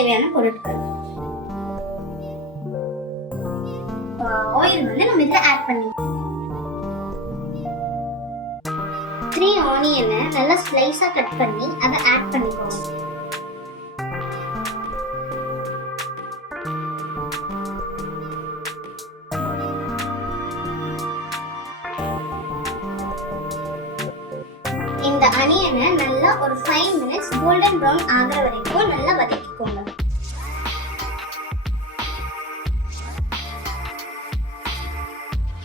தேவையான பொருட்கள். ஆயில் வந்து நம்ம இதில் ஆட் பண்ணிக்கலாம். 3 ஆனியனை நல்லா ஸ்லைஸா கட் பண்ணி அதை ஆட் பண்ணிக்கோங்க. இந்த ஆனியனை நல்லா ஒரு 5 மினிட்ஸ் கோல்டன் ப்ரௌன் ஆகுற வரைக்கும் நல்லா வதக்கிக்கோங்க.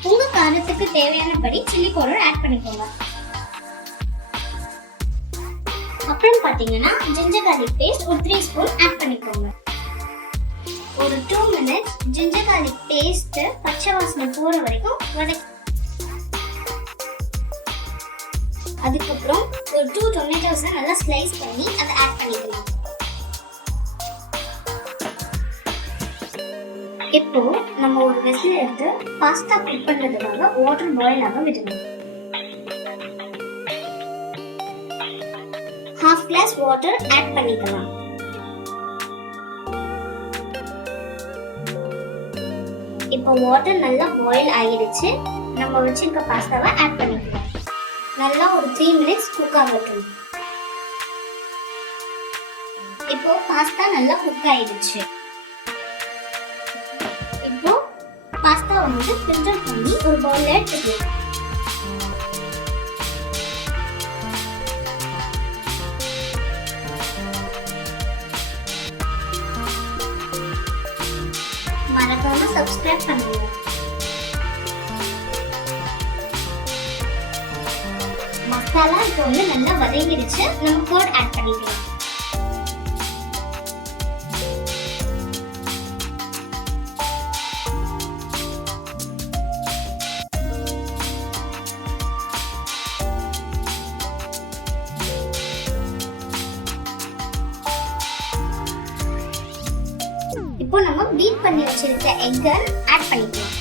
உங்க காரத்துக்கு தேவையானபடி சில்லி பவுடர் ஆட் பண்ணிக்கோங்க. அப்புறம் பாத்தீங்கன்னா ஜிஞ்சர் கார்லிக் பேஸ்ட் ஒரு 3 ஸ்பூன் ஆட் பண்ணிக்கோங்க. ஒரு 2 மினிட்ஸ் ஜிஞ்சர் கார்லிக் பேஸ்ட் பச்சை வாசனை போற வரைக்கும் வதக்கி, அதுக்கப்புறம் ஒரு 2 டொமேட்டோஸை நல்லா ஸ்லைஸ் பண்ணி அதை ஆட் பண்ணிக்கலாம். இப்போ நம்ம ஒரு வெசல் எடுத்து பாஸ்தா குக் பண்றதுக்காக வாட்டர் பாயில் ஆக விடணும். 1/2 கிளாஸ் வாட்டர் ஆட் பண்ணிக்கலாம். இப்போ வாட்டர் நல்லா பாயில் ஆகிடுச்சு. நம்ம வச்சிருக்க பாஸ்தாவை ஆட் பண்ணிக்கலாம். நல்லா ஒரு 3 மினிட்ஸ் குக் ஆகட்டும். இப்போ பாஸ்தா நல்லா குக் ஆயிடுச்சு. இப்போ பாஸ்தா வந்து ஃபில்டர் பண்ணி ஒரு பவுல்ல எடுத்துக்கலாம். மறக்காம சப்ஸ்கிரைப் பண்ணுங்க. மசாலா இப்போ வந்து நல்லா வதங்கிடுச்சு. நம்ம கர்ட் ஆட் பண்ணிக்கலாம். இப்போ நம்ம பீட் பண்ணி வச்சிருக்க எக்கை ஆட் பண்ணிக்கலாம்.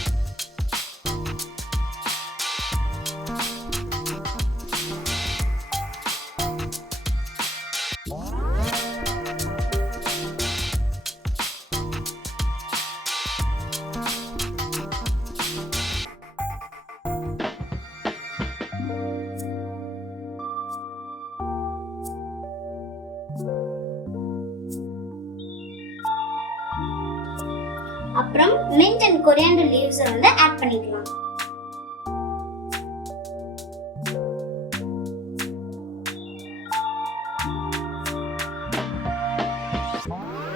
அப்புறம் mint and coriander leaves வந்து ஆட் பண்ணிக்கலாம்.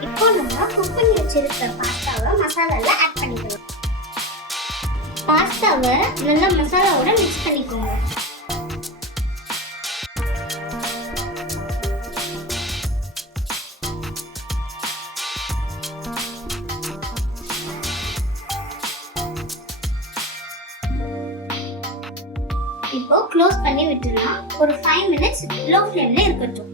இப்போ நம்ம குக் பண்ணி வச்சிருக்க பாஸ்தாவை மசாலால ஆட் பண்ணிக்கலாம். பாஸ்தாவை நல்லா மசாலாவோட மிக்ஸ் பண்ணிக்கோங்க. இப்போ க்ளோஸ் பண்ணி விட்டுறலாம். ஒரு 5 மினிட்ஸ் லோ ஃப்ளேம்ல இருக்கட்டும்.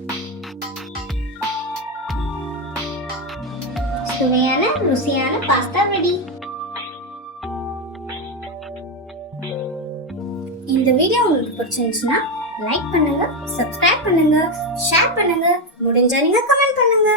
சுவையான ருசியான பாஸ்தா ரெடி. இந்த வீடியோ உங்களுக்கு பிடிச்சிருந்துச்சுன்னா லைக் பண்ணுங்க, சப்ஸ்கிரைப் பண்ணுங்க, ஷேர் பண்ணுங்க, முடிஞ்சா நீங்க கமெண்ட் பண்ணுங்க.